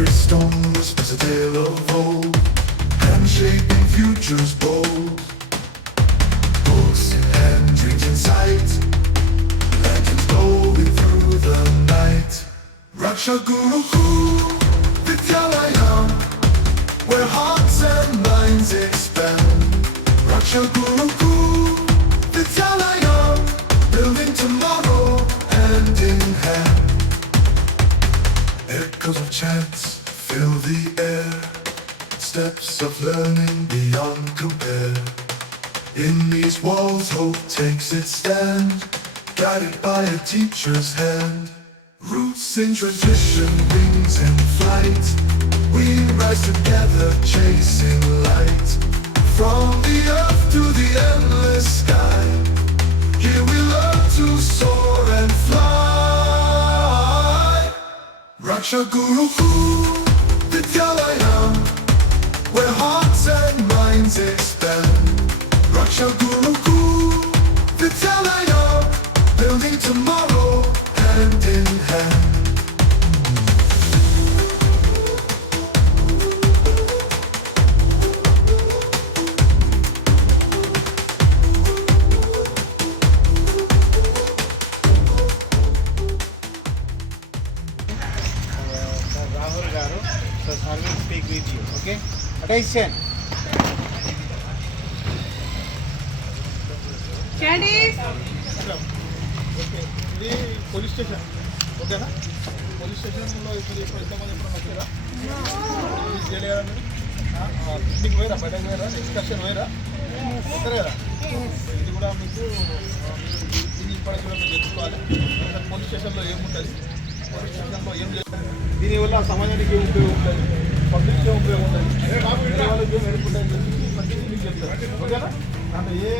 Every stone whispers a tale of old, hand-shaping futures bold. Books in hand, dreams in sight, lanterns glowing through the night. Raksha Guru Vidyalayam, where hearts and minds expand. Raksha Guru Vidyalayam, building tomorrow hand in hand. Echoes of chants fill the air, steps of learning beyond compare. In these walls hope takes its stand, guided by a teacher's hand. Roots in tradition, wings in flight, we rise together chasing light. From the earth to the endless sky, here we learn to soar and fly. Raksha Guru Vidyalayam, where hearts and minds expand. Raksha Guru Vidyalayam, building tomorrow hand in hand. Rahul Garu, so sir will speak with you, okay? Attention. Candice. Okay ఇది police station ఓకేనా police స్టేషన్లో ఇప్పుడు ఎంతమంది ఎప్పుడు వచ్చారా చేయలేరా మీరు picnic పోయారా బయటకు పోయారా ఎక్స్కర్షన్ పోయారా వస్తారు కదా ఇది కూడా మీకు దీన్ని ఇప్పటికి కూడా మీరు తెలుసుకోవాలి పోలీస్ స్టేషన్లో ఏముంటుంది పోలీస్ స్టేషన్లో ఏం చేస్తారు దీనివల్ల సమాజానికి ఏం ఉపయోగం ఉంటుంది పబ్లిక్ ఏం ఉపయోగం ఉంటుంది వాళ్ళకి ఏం ఎదుర్కొంటాయని చెప్పి ప్రతి మీకు చెప్తారు ఓకేనా అంటే ఏ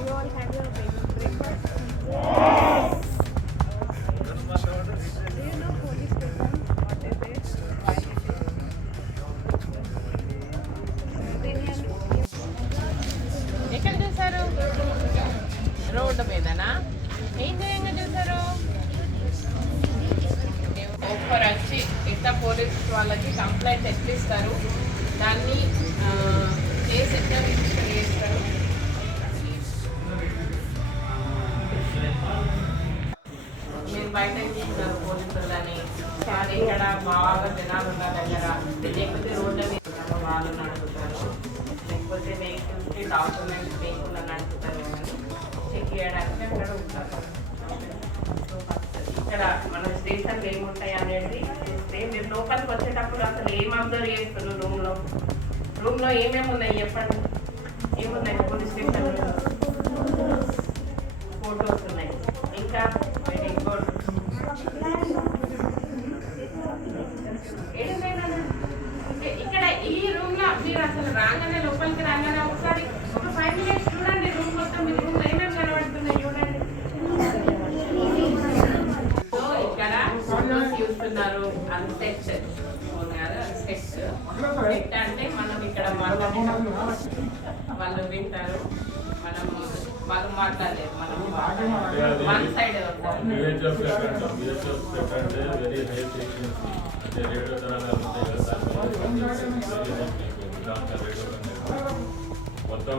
You all had your breakfast? Do you know police station? What is it? Why it is? ఎక్కడ చూసారు? రోడ్డు మీదనా? ఏం చేయంగా చూసారు? ఒక్కరు వచ్చి ఇట్లా పోలీస్ వాళ్ళకి కంప్లైంట్ ఎట్లిస్తారు, దాన్ని కేసు ఎట్లా రిజిస్టర్ చేస్తారు, మీరు బయట చూస్తున్నారు పోలీసులని, కానీ ఇక్కడ బాగా జనాలు ఉన్న దగ్గర లేకపోతే రోడ్ల మీద వాళ్ళు నడుపుతారు, లేకపోతే వెహికల్స్కి డాక్యుమెంట్స్ లేకుండా నడుపుతారు అని చెక్ చేయడానికి అక్కడ ఉంటారు. ఇక్కడ మన స్టేషన్లు ఏముంటాయి అనేది చూస్తే మీరు లోపలికి వచ్చేటప్పుడు అసలు ఏం అబ్జర్వ్ చేస్తున్నారు రూమ్లో ఏమేమి ఉన్నాయి చెప్పండి. ఏమున్నాయి పోలీస్ స్టేషన్లో? ఫోటోస్ ఉన్నాయి, ఇంకా వెరీ గుడ్. ఇక్కడ ఈ రూమ్ లో మీరు అసలు రాగానే లోపలికి రాగానే ఒకసారి ఒక 5 minutes చూడండి రూమ్ మొత్తం. మీ రూమ్ లో ఏమేమి కనబడుతున్నాయి చూడండి. సో ఇక్కడ ఫోటోస్ చూస్తున్నారు, అన్సెట్ సెట్ అంటే మనం ఇక్కడ మాట్లాడేటప్పుడు వాళ్ళు వింటారు, మనం వాళ్ళు మాట్లాడలేదు, మనం వన్ సైడ్ మొత్తం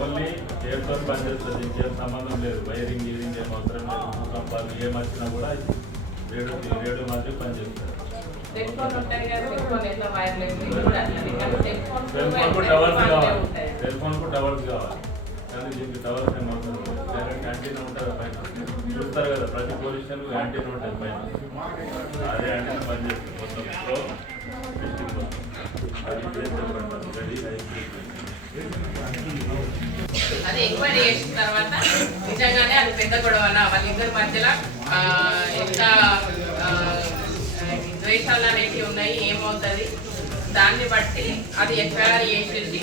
ఓన్లీ ఏర్తో పనిచేస్తుంది, ఇంకేం సంబంధం లేదు. వైరింగ్ గీరింగ్ ఏం అవసరం లేదు. భూకంపాలు ఏం వచ్చినా కూడా రేడియో మాత్రం పనిచేస్తారు. సెల్ ఫోన్ ఉంటాయి కదా, సెల్ ఫోన్ ఎట్లా వైర్లెస్ సెల్ ఫోన్కు టవర్స్ కావాలి, సెల్ ఫోన్కు టవర్స్ కావాలి, కానీ దీనికి టవర్స్ ఏమవుతుంది. డైరెక్ట్ యాంటీనా ఉంటుంది పైన, చూస్తారు కదా ప్రతి పోలీస్ స్టేషన్లో యాంటీనా ఉంటుంది పైన, అదే యాంటీనా పనిచేస్తుంది మొత్తం. సో డిస్ట్రిక్ట్ మొత్తం అది చెప్పండి రెడీ అయిపోయింది. అది ఎంక్వైరీ చేసిన తర్వాత నిజంగానే అది పెద్ద గొడవనా, వాళ్ళిద్దరి మధ్యలో ఎంత ద్వేషాలు అనేవి ఉన్నాయి, ఏమవుతుంది దాన్ని బట్టి అది ఎఫ్ఐఆర్ చేసేది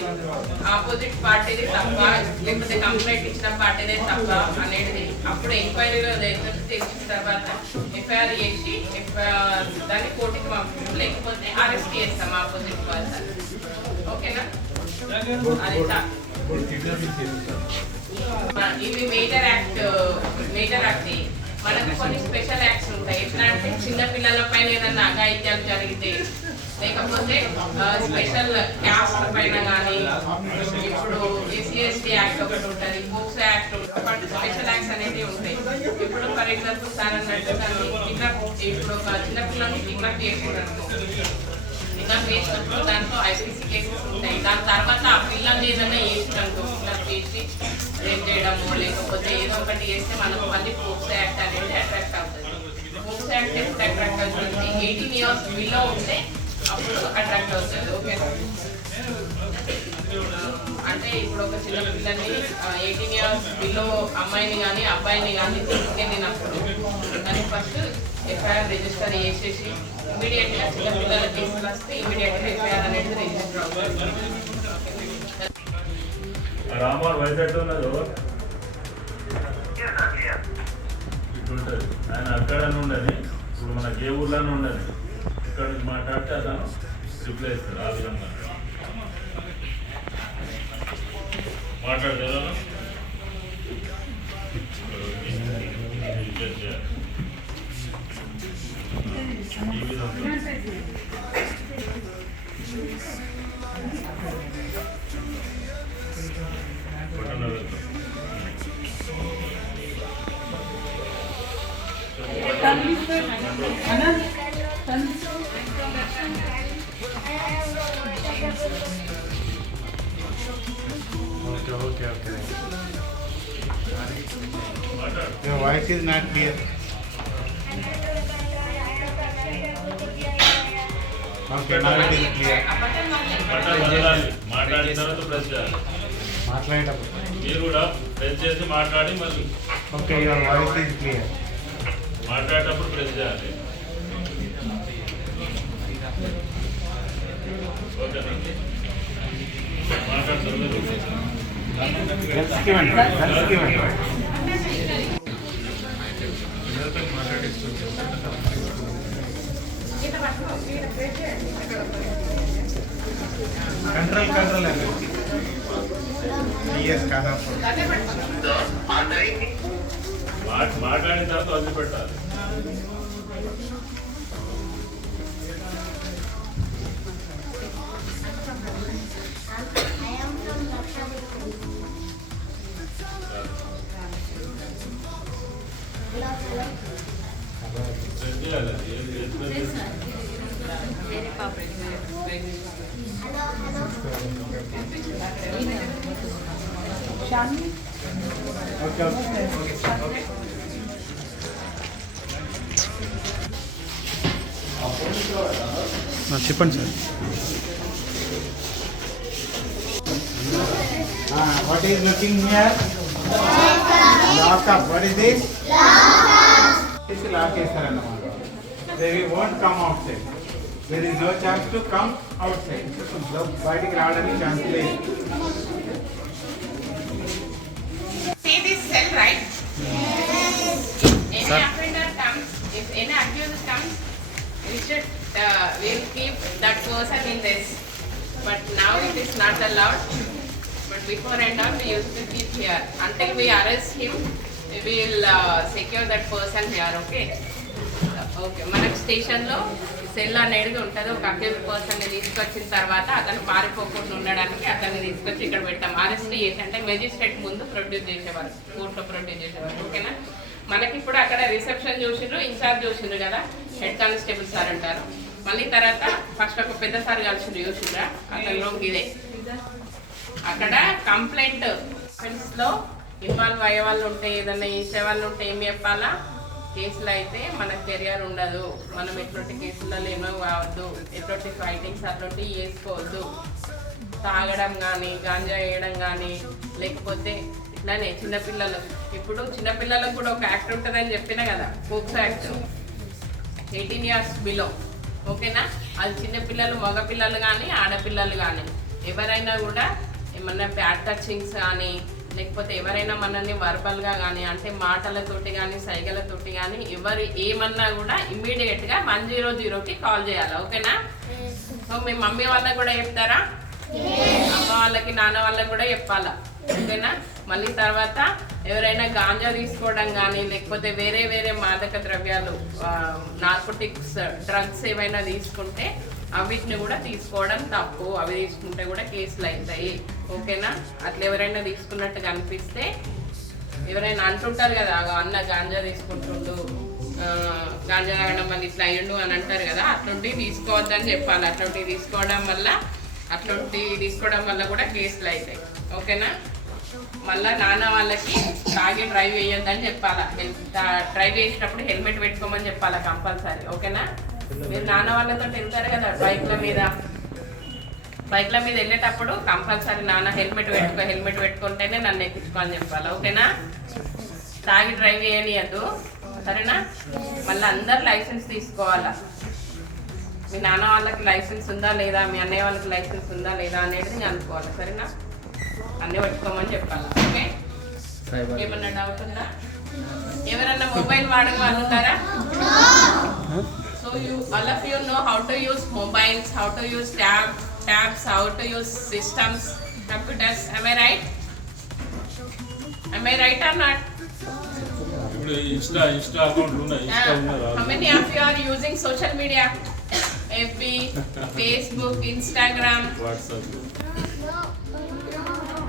ఆపోజిట్ పార్టీది తప్ప లేకపోతే కంప్లైంట్ ఇచ్చిన పార్టీదే తప్ప అనేది అప్పుడు ఎంక్వైరీలో తెలిసిన తర్వాత ఎఫ్ఐఆర్ చేసి దాన్ని కోర్టుకి పంపిస్తాం, లేకపోతే అరెస్ట్ చేస్తాం ఆపోజిట్ పర్సన్. ఓకేనా? అది ఇవి మేజర్ యాక్ట్ మనకు కొన్ని స్పెషల్ యాక్ట్స్ ఉంటాయి. ఎట్లా అంటే అంటే చిన్న పిల్లల పైన ఏదైనా అఘాయిత్యాలు జరిగితే, లేకపోతే స్పెషల్ క్యాస్ట్ పైన కానీ, ఇప్పుడు SC/ST యాక్ట్ ఒకటి ఉంటుంది, పోక్సో యాక్ట్, స్పెషల్ యాక్ట్స్ అనేవి ఉంటాయి. ఇప్పుడు ఫర్ ఎగ్జాంపుల్ సార్ అన్నట్టు దాన్ని కిడ్నాప్, ఇప్పుడు ఒక చిన్న పిల్లల్ని కిడ్నాప్ చేసుకున్నారు, కిడ్నాప్ చేసినప్పుడు దాంట్లో IPC కేసెస్ ఉంటాయి. దాని తర్వాత ఆ పిల్లల్ని ఏదైనా చేసినట్టు కిడ్నాప్ చేసి రేప్ చేయడము, లేకపోతే ఏదో ఒకటి చేస్తే మనకు మళ్ళీ పోక్సో యాక్ట్ అనేది అట్రాక్ట్ అవుతుంది. పోక్సో యాక్ట్ ఎప్పుడు అట్రాక్ట్ అవుతుంది? 18 years బిలో ఉంటే అప్పుడు అట్రాక్ట్ అవుతుంది. ఓకే, అంటే ఇప్పుడు ఒక చిన్న పిల్లని 18 years బిలో అమ్మాయిని కానీ అబ్బాయిని కానీ తీసుకెళ్ళినప్పుడు దాన్ని ఫస్ట్ FIR రిజిస్టర్ చేసేసి ఇమీడియట్గా చిన్న పిల్లల కేసులు వస్తే ఇమీడియట్గా FIR అనేది రిజిస్టర్ అవుతుంది. రామార్ వయసు ఎట్టు ఉన్నది ఇట్లుంటుంది. ఆయన అక్కడ ఉండని ఇప్పుడు మనకి ఏ ఊర్లోనే ఉండని ఇక్కడ నుంచి మాట్లాడితే అతను రిప్లై ఇస్తాడు. ఆ విధంగా మాట్లాడతారా? ఈ విధంగా Okay. Your voice is not clear. Okay, now it is clear. మాట్లాడిన తర్వాత ప్రెస్ చేయాలి. మాట్లాడేటప్పుడు. మీరు కూడా ప్రెస్ చేసి మాట్లాడి మళ్ళీ Okay, your voice is clear. మాట్లాడేటప్పుడు ప్రెస్ చేయాలి. ఓకేనా? మాట్లాడుతున్నారు. Let's give it. Control అండి. Yes, కదా. మాట్లాడిన తర్వాత వదిలిపెట్టాలి. చెప్పండి sir. What is looking here? Lock up. What is this? This is lock చేస్తారన్నమాట. They won't come outside. There is no chance to come outside. బయటికి రావడానికి ఛాన్స్ లేదు. See this cell, right? Any offender comes, if any accuser comes, we should we'll keep that person in this. But now it is not allowed. But before and all, we used to keep here until we arrest him. We will secure that person here. Okay. Okay. మనకు స్టేషన్లో cell అనేది ఉంటుంది. ఒక accused పర్సన్ని తీసుకొచ్చిన తర్వాత అతను పారిపోకుండా ఉండడానికి అతన్ని తీసుకొచ్చి ఇక్కడ పెట్టాం. అరెస్ట్ చేసి అంటే మెజిస్ట్రేట్ ముందు ప్రొడ్యూస్ చేసేవారు, కోర్టులో ప్రొడ్యూస్ చేసేవారు. ఓకేనా? మనకి ఇప్పుడు అక్కడ రిసెప్షన్ చూసిండ్రు, ఇన్ఛార్జ్ చూసిండ్రు కదా, హెడ్ కానిస్టేబుల్ సార్ అంటారు. మళ్ళీ తర్వాత ఫస్ట్ ఒక పెద్ద సార్ కలిసిండ్రు, చూసిండ్రా? అతనిలో ఇదే అక్కడ కంప్లైంట్ లో ఇన్వాల్వ్ అయ్యే వాళ్ళు ఉంటే, ఏదన్నా చేసే వాళ్ళు ఉంటే ఏం చెప్పాలా? కేసులు అయితే మనకు కెరియర్ ఉండదు, మనం ఎటువంటి కేసులలో ఏమో కావద్దు, ఎటువంటి ఫైటింగ్స్ అటువంటివి చేసుకోవద్దు, తాగడం కానీ గాంజా వేయడం కానీ, లేకపోతే ఇట్లానే చిన్నపిల్లలు, ఇప్పుడు చిన్నపిల్లలకు కూడా ఒక యాక్ట్ ఉంటుందని చెప్పినా కదా, పోక్సో యాక్ట్, 18 years బిలో. ఓకేనా? అది చిన్నపిల్లలు, మగపిల్లలు కానీ ఆడపిల్లలు కానీ ఎవరైనా కూడా ఏమన్నా బ్యాడ్ టచింగ్స్ కానీ, లేకపోతే ఎవరైనా మనల్ని వర్బల్గా కానీ అంటే మాటలతోటి కానీ సైగలతోటి కానీ ఎవరు ఏమన్నా కూడా ఇమ్మీడియట్గా 100కి కాల్ చేయాలి. ఓకేనా? సో మీ మమ్మీ వాళ్ళకి కూడా చెప్తారా? అమ్మ వాళ్ళకి నాన్న వాళ్ళకి కూడా చెప్పాలా? ఓకేనా. మళ్ళీ తర్వాత ఎవరైనా గాంజా తీసుకోవడం కానీ లేకపోతే వేరే వేరే మాదక ద్రవ్యాలు నార్కోటిక్స్ డ్రగ్స్ ఏమైనా తీసుకుంటే అవిటిని కూడా తీసుకోవడం తప్పు. అవి తీసుకుంటే కూడా కేసులు అవుతాయి. ఓకేనా. అట్లా ఎవరైనా తీసుకున్నట్టు కనిపిస్తే ఎవరైనా అంటుంటారు కదా అన్న గాంజా తీసుకుంటుండు, గాంజా తాగడం వల్ల ఇట్లా అయ్యిండు అని అంటారు కదా, అట్లాంటివి తీసుకోవద్దని చెప్పాలి. అట్లాంటివి తీసుకోవడం వల్ల కూడా కేసులు అవుతాయి. ఓకేనా. మళ్ళీ నాన్న వాళ్ళకి తాగి డ్రైవ్ వేయొద్దని చెప్పాలా. డ్రైవ్ చేసేటప్పుడు హెల్మెట్ పెట్టుకోమని చెప్పాలా కంపల్సరీ. ఓకేనా. మీరు నాన్న వాళ్ళతో వెళ్తారు కదా బైక్ల మీద వెళ్ళేటప్పుడు కంపల్సరీ నాన్న హెల్మెట్ పెట్టుకుంటేనే నన్ను ఎక్కించుకో అని చెప్పాలి. ఓకేనా. తాగి డ్రైవ్ చేయనియద్దు, సరేనా. మళ్ళీ అందరు లైసెన్స్ తీసుకోవాలా. మీ నాన్న వాళ్ళకి లైసెన్స్ ఉందా లేదా, మీ అన్నయ్య వాళ్ళకి లైసెన్స్ ఉందా లేదా అనేది అనుకోవాలి, సరేనా. అన్నీ పెట్టుకోమని చెప్పాలి. ఓకే. ఏమన్నా డౌట్ ఉందా? ఎవరన్నా మొబైల్ వాడని వాళ్ళు ఉంటారా? So all of you know how to use mobiles, how to use tabs, how to use systems, computers. Am I right or not? ఇప్పుడు ఇన్స్టా అకౌంట్లు ఉన్నాయి. How many of you are using social media? FB, Facebook, Instagram, WhatsApp.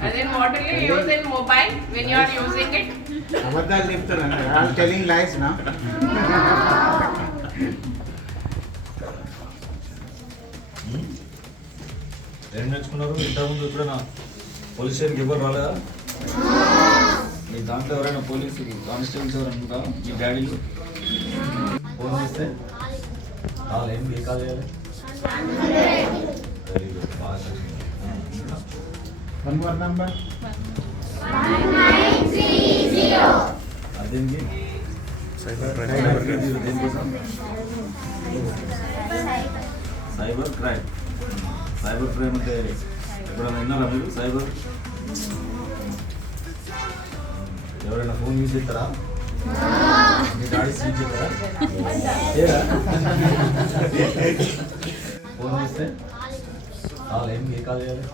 and then what will you use in mobile when you are using it? అబద్ధాలు చెప్తున్నాను. I'm telling lies now. ఏం నేర్చుకున్నారు? ఇంతకుముందు ఎప్పుడైనా police స్టేషన్కి ఎవరు రాలేదా? మీ దాంట్లో ఎవరైనా పోలీసు కానిస్టేబుల్స్ ఎవరు అనుకుంటా? మీ డాడీలు ఫోన్ చేస్తే ఏం ఏ కాల్ చేయాలి? వెరీ గుడ్, బాగా చదివారు. One more number. అదేంటి? దేనికోసం? Cyber crime. సైబర్ క్రైమ్ అంటే ఎప్పుడైనా విన్నారా మీరు? సైబర్ ఎవరైనా ఫోన్ యూజ్ చేస్తారా? మీ డాడీ యూజ్ చేస్తారా? ఫోన్ చేస్తే ఏం ఏ కాల్ చేయాలి?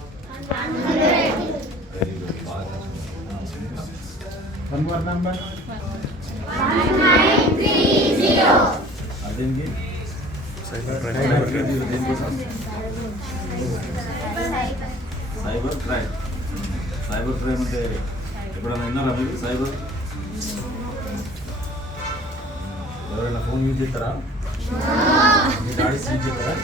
వెరీ గుడ్, బాగా చదివారు. One more number. అదేంటి? దేనికోసం? Cyber crime. సైబర్ క్రైమ్ అంటే ఎప్పుడైనా విన్నారా మీరు? సైబర్ ఎవరైనా ఫోన్ యూజ్ చేస్తారా? మీ డాడీ యూజ్ చేస్తారా?